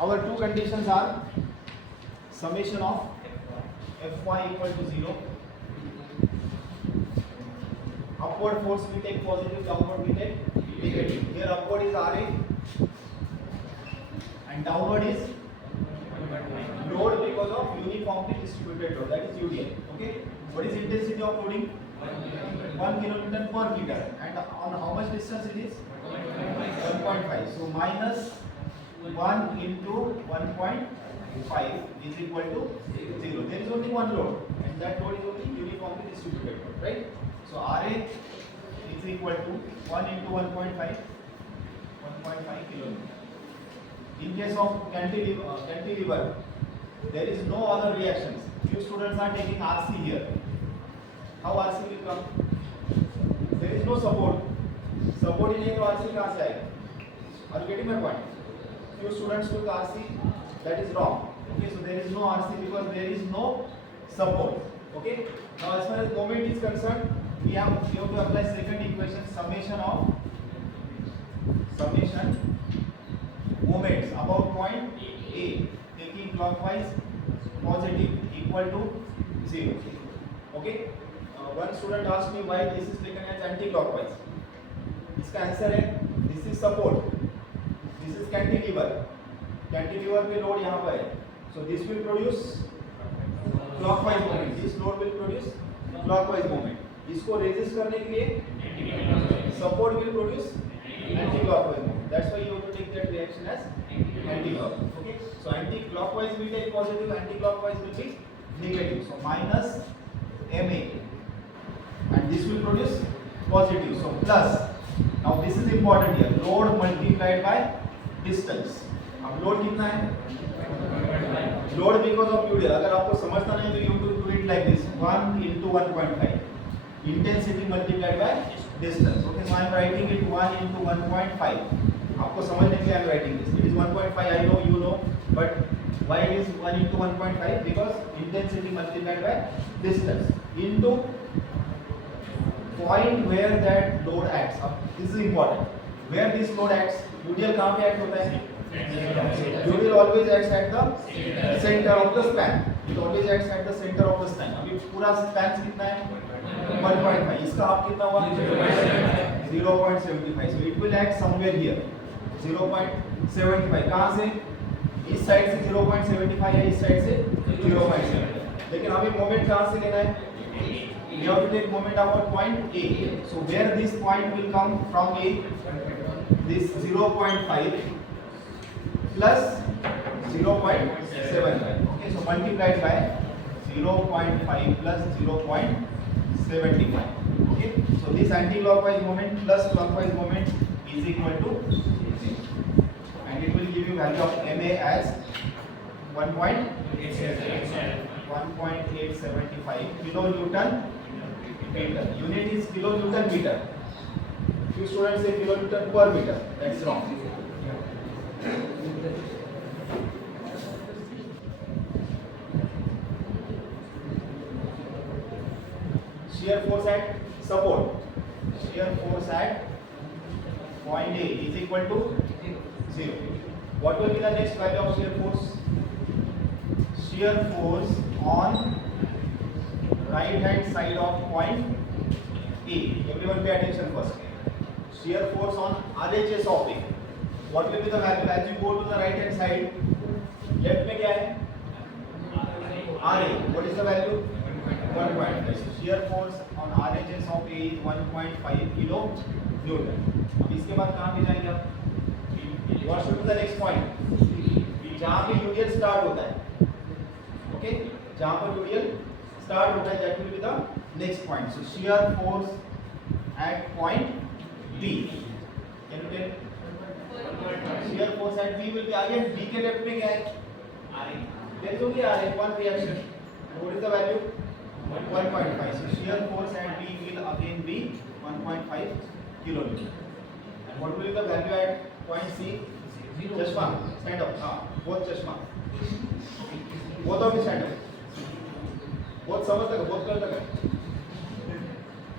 our two conditions are summation of Fy equal to 0. Upward force we take positive, downward we take negative. Here upward is Ra and downward is load because of uniformly distributed load, that is UDL. Okay. What is intensity of loading? 1 kilonewton per meter. And on how much distance it is? 1.5. So minus 1 into 1.5 is equal to 0. There is only one load and that load is only uniformly distributed load, right? So Ra is equal to 1 into 1.5 kilonewton. In case of cantilever, there is no other reactions. Few students are taking RC here. How RC will come? There is no support. Support ही नहीं तो RC कहाँ से आएगा? Are you getting my point? Few students took RC, that is wrong. Okay, so there is no RC because there is no support. Okay. Now as far as moment is concerned, we have to apply second equation, summation moments about point A taking clockwise positive equal to 0. Okay. One student asked me why this is taken as anti-clockwise. इसका answer है this is support, this is cantilever. Cantilever पे load यहाँ पर है, so this will produce clockwise moment. This load will produce clockwise moment. इसको resist करने के लिए support will produce anti-clockwise moment. That's why you have to take that reaction as anti-clockwise. Okay. So anti-clockwise will take positive, anti-clockwise will be negative. So minus Ma. And this will produce positive, so plus. Now this is important here, load multiplied by distance. अब load कितना है? Load because of UDL. अगर आपको समझना नहीं तो you have to do it like this, 1 into 1.5 intensity multiplied by distance. Okay, so I am writing it 1 into 1.5. आपको समझने के लिए I am writing this. It is 1.5. I know, you know, but why it is 1 into 1.5? Because intensity multiplied by distance into point where that load acts. This is important. Where this load acts, UDL कहाँ पे act होता है? UDL always acts at the center of the span. It always acts at the center of the span. अभी पूरा span कितना है? 1.5. इसका आप कितना हुआ? 0.75. So it will act somewhere here. 0.75. कहाँ से? इस साइड से 0.75 है, इस साइड से 0.75. लेकिन हमें मोमेंट कहाँ से लेना है? We have to take moment about point A. So where this point will come from A, this 0.5 plus 0.75. Okay, so multiplied by 0.5 plus 0.75. Okay, so this anti-clockwise moment plus clockwise moment is equal to 0, and it will give you value of Ma as 1.875 kilonewton meter. Unit is kilonewton meter. Few students say kilonewton per meter. That's wrong. Shear force at support. Shear force at point A is equal to 0. What will be the next value of shear force? Shear force on right hand side of point A. Everyone pay attention first. Shear force on RHS of A. What will be the value as you go to the right hand side? Left में क्या है? RA. What is the value? 1.5. So shear force on RHS of A is 1.5 kilonewton. अब इसके बाद कहाँ पे जाएंगे आप? What should be the next point? जहाँ पे UDL start होता है. Okay? जहाँ पर UDL start होता है, that will be the next point. So shear force at point B. Can you tell? Shear force at B will be again B के left में क्या है? There is only RA, one reaction. What is the value? 1.5. So shear force at B will again be 1.5 kilonewton. And what will be the value at point C? Chashma, stand up. Both chashma. Both of you stand up. बहुत समझ तक बहुत कर तक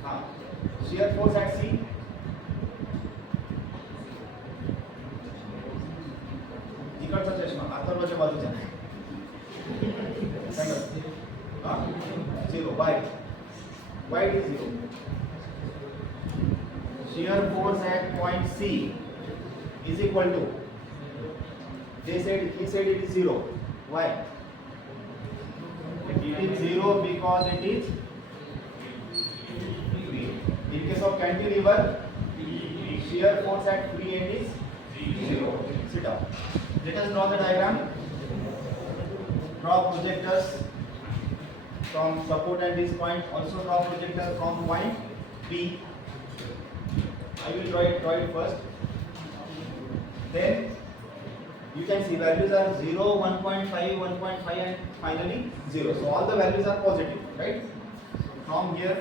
हाँ shear force at C इकडचा चष्मा अथर्वच्या बाजूच्या सांगा हा 0 वाय is 0. Shear force at point C is equal to, he said it is 0. Why? It is 0 because it is free. In case of cantilever, shear force at free end is 0. Sit down. Let us draw the diagram. Draw projectors from support at this point. Also draw projector from point B. I will draw it first. Then you can see values are 0, 1.5, 1.5 and finally 0. So all the values are positive, right? From here,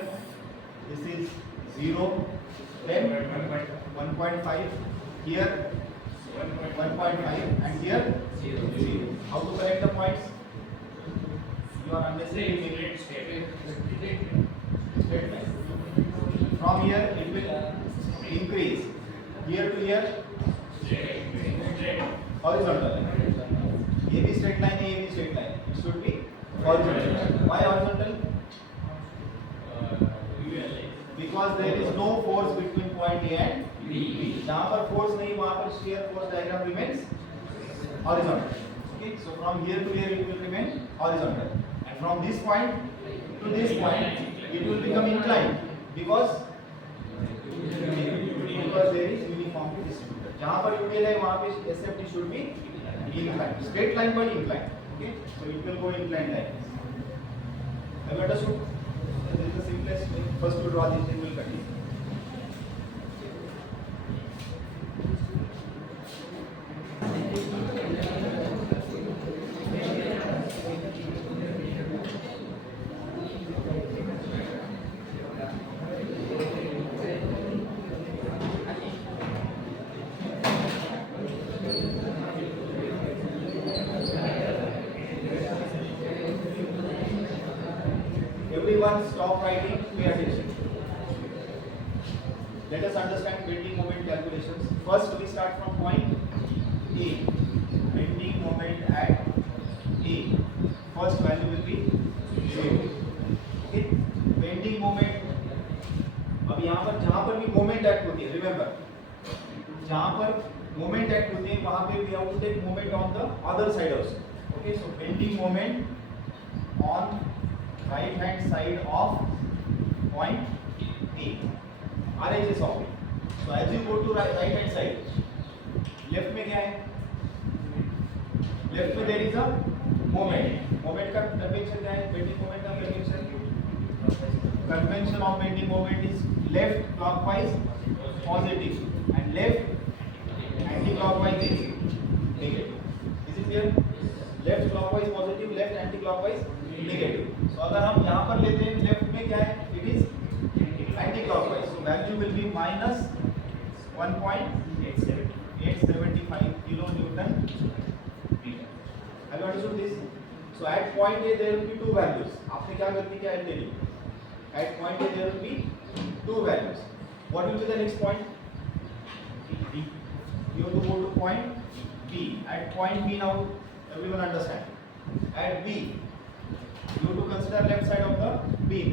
this is 0, then 1.5, here 1.5 and here 0. How to collect the points? You are understanding straight line. From here it will increase. Here to here horizontal. AB straight line, AB straight line. It should be horizontal. Why horizontal? Because there is no force between point A and B. जहाँ पर force नहीं वहाँ पर shear force diagram remains horizontal. Okay, so from here to here it will remain horizontal, and from this point to this point it will become inclined because there is uniformly distributed. जहाँ पर UDL है वहाँ पे SFT should be inclined, straight line but inclined. Okay, so it will go inclined like this. Have you understood? This is the simplest way. First to draw this, then we'll continue. Everyone stop writing, pay attention. Let us understand bending moment calculations. First we start from point A. Bending moment at A. First value will be 0. Okay? Bending moment. अब यहाँ पर जहाँ पर भी moment act होती है, remember, जहाँ पर moment act होती है वहाँ पे we have to take moment on the other side also. Okay, so bending moment on right hand side of point A, RHS of it. So as you go to right hand side, left में क्या है? Left में there is a moment. Moment का convention क्या है? Bending moment का convention. Convention of bending moment is left clockwise positive and left anti-clockwise is negative. Is it clear? Left clockwise positive, left anti-clockwise negative. So अगर हम यहाँ पर लेते हैं लेफ्ट में क्या है? It is anti-clockwise. So value will be minus 1.875 kilonewton meter. Have you understood this? So at point A there will be two values. आपने क्या गलती किया है? At point A there will be two values. What will be the next point? B. You have to go to point B. At point B now, everyone understand. At B, you have to consider left side of the beam.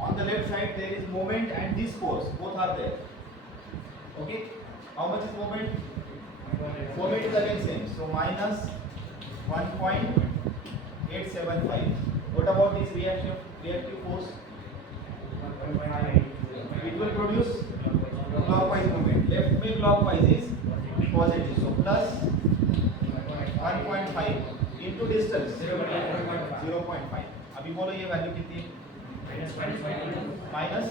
On the left side there is moment and this force, both are there. Okay, how much is moment? Moment is again same, so minus 1.875. What about this reactive force? It will produce clockwise moment. Left में clockwise is positive, so plus 1.5 into distance 0.5. अभी बोलो ये value कितनी है? Minus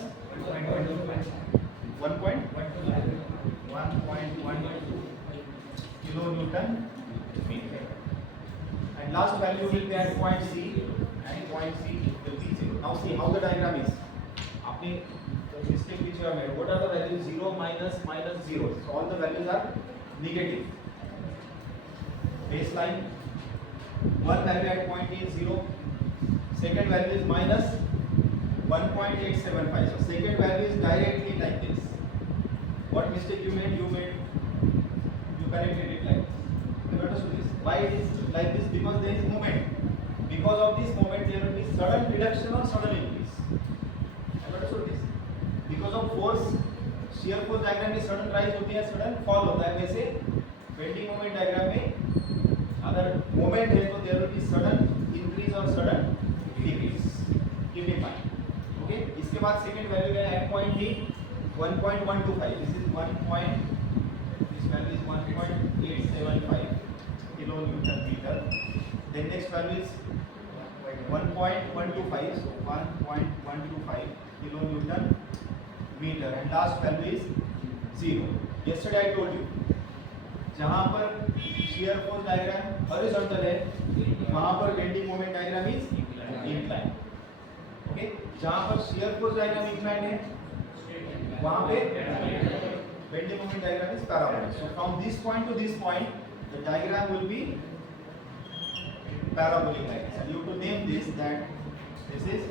1.1 kilonewton meter. And last value will be at point C, and point C will be 0. Now see how the diagram is. आपने mistake which you have made. What are the values? 0, minus, minus, 0. So all the values are negative. Baseline. One value at point A is 0. Second value is minus 1.875. So second value is directly like this. What mistake you made? You connected it like this. You understood this? Why it is like this? Because there is moment. Because of this moment there will be sudden reduction or sudden increase. Have you understood this? Because of force, shear force diagram में sudden rise होती है, sudden fall होता है, वैसे bending moment diagram में अगर moment है तो there will be sudden increase और sudden decrease. Keep in mind. Okay. इसके बाद सेकंड वैल्यू है at point d 1.125. This is 1 point, this value is 1.875 kilo newton metre. Then next value is 1.125, so 1.125 kilo Newton meter, and last value is 0. Yesterday I told you, जहाँ पर shear force diagram horizontal है, वहाँ पर bending moment diagram is inclined. Okay? जहाँ पर shear force diagram inclined है, वहाँ पे bending moment diagram is parabolic. So from this point to this point, the diagram will be parabolic like this, and you have to name this that this is